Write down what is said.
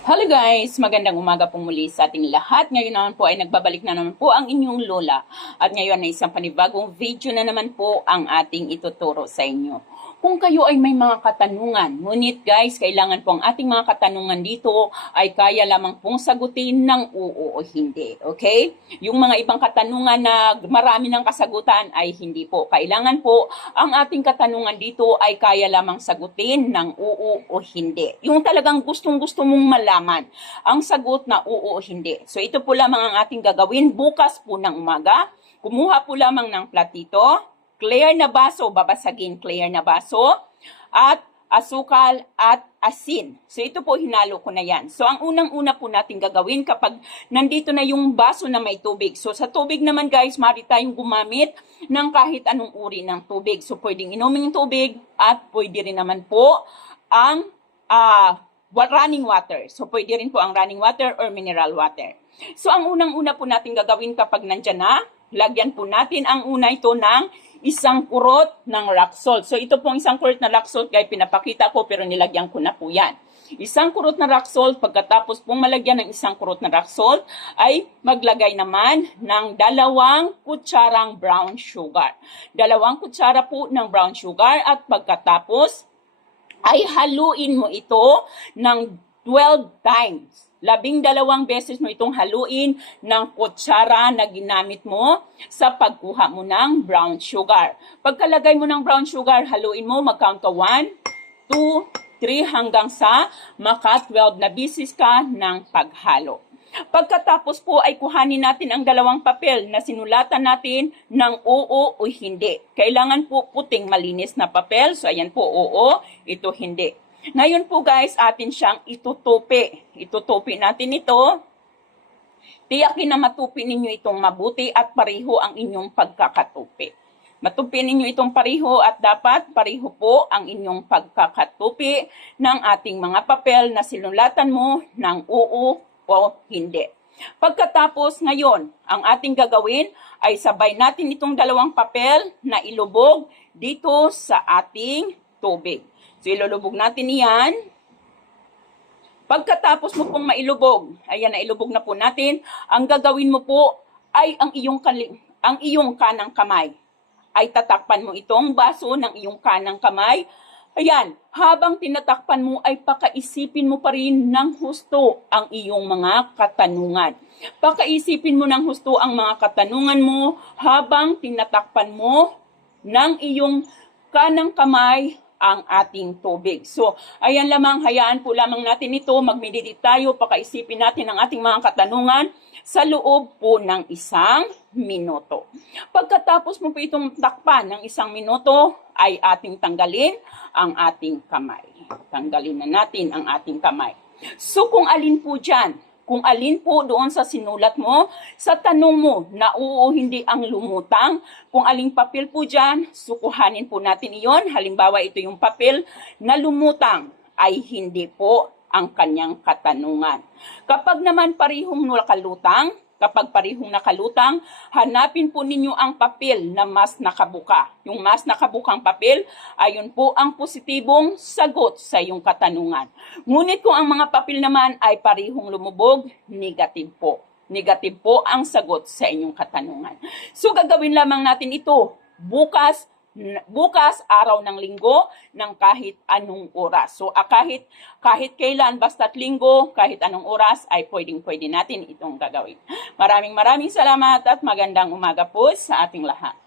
Hello guys! Magandang umaga po muli sa ating lahat. Ngayon naman po ay nagbabalik na naman po ang inyong lola. At ngayon ay isang panibagong video na naman po ang ating ituturo sa inyo. Kung kayo ay may mga katanungan, ngunit guys, kailangan po ang ating mga katanungan dito ay kaya lamang pong sagutin ng oo o hindi. Okay? Yung mga ibang katanungan na marami ng kasagutan ay hindi po. Kailangan po ang ating katanungan dito ay kaya lamang sagutin ng oo o hindi. Yung talagang gustong gusto mong malaman ang sagot na oo o hindi. So ito po lamang ang ating gagawin bukas po ng umaga. Kumuha po lamang ng platito, clear na baso, babasagin clear na baso, at asukal at asin. So ito po hinalo ko na yan. So ang unang-una po natin gagawin kapag nandito na yung baso na may tubig. So sa tubig naman guys, maaari tayong gumamit ng kahit anong uri ng tubig. So pwedeng inumin yung tubig at pwede rin naman po ang wa- running water. So pwede rin po ang running water or mineral water. So ang unang-una po natin gagawin kapag nandyan na, lagyan po natin ang una ito ng isang kurot ng rock salt. So ito pong isang kurot na rock salt, guys, pinapakita ko pero nilagyan ko na po yan. Isang kurot na rock salt, pagkatapos pong malagyan ng isang kurot na rock salt, ay maglagay naman ng dalawang kutsarang brown sugar. Dalawang kutsara po ng brown sugar at pagkatapos ay haluin mo ito ng 12 times. Labing dalawang beses mo itong haluin ng kutsara na ginamit mo sa pagkuha mo ng brown sugar. Pagkalagay mo ng brown sugar, haluin mo, mag-count ka 1, 2, 3 hanggang sa maka 12 na bisis ka ng paghalo. Pagkatapos po ay kuhanin natin ang dalawang papel na sinulatan natin ng oo o hindi. Kailangan po puting malinis na papel. So ayan po, oo, ito hindi. Ngayon po guys, atin siyang itutupi. Itutupi natin ito. Tiyakin na matupi ninyo itong mabuti at pareho ang inyong pagkakatupi. Matupi ninyo itong pareho at dapat pareho po ang inyong pagkakatupi ng ating mga papel na sinulatan mo ng oo o hindi. Pagkatapos ngayon, ang ating gagawin ay sabay natin itong dalawang papel na ilubog dito sa ating tubig. So ilulubog natin iyan. Pagkatapos mo pong mailubog, ayan na ilubog na po natin, ang gagawin mo po ay ang iyong kali- ang iyong kanang kamay. Ay tatakpan mo itong baso ng iyong kanang kamay. Ayan, habang tinatakpan mo ay pakaisipin mo pa rin ng husto ang iyong mga katanungan. Pakaisipin mo ng husto ang mga katanungan mo habang tinatakpan mo ng iyong kanang kamay ang ating tubig. So, ayan lamang, hayaan po lamang natin ito, mag-meditate tayo, pakaisipin natin ang ating mga katanungan sa loob po ng isang minuto. Pagkatapos mo po itong takpan ng isang minuto, ay ating tanggalin ang ating kamay. Tanggalin na natin ang ating kamay. So, kung alin po dyan, kung alin po doon sa sinulat mo, sa tanong mo na oo hindi ang lumutang, kung aling papel po dyan, sukuhanin po natin iyon. Halimbawa, ito yung papel na lumutang ay hindi po ang kanyang katanungan. Kapag naman parihong nakalutang, kapag parihong nakalutang, hanapin po ninyo ang papel na mas nakabuka. Yung mas nakabukang papel, ayun po ang positibong sagot sa iyong katanungan. Ngunit kung ang mga papel naman ay parihong lumubog, negative po. Negative po ang sagot sa inyong katanungan. So gagawin lamang natin ito bukas bukas araw ng linggo ng kahit anong oras. So ah, kahit kahit kailan basta't linggo, kahit anong oras ay pwedeng pwede natin itong gagawin. Maraming maraming salamat at magandang umaga po sa ating lahat.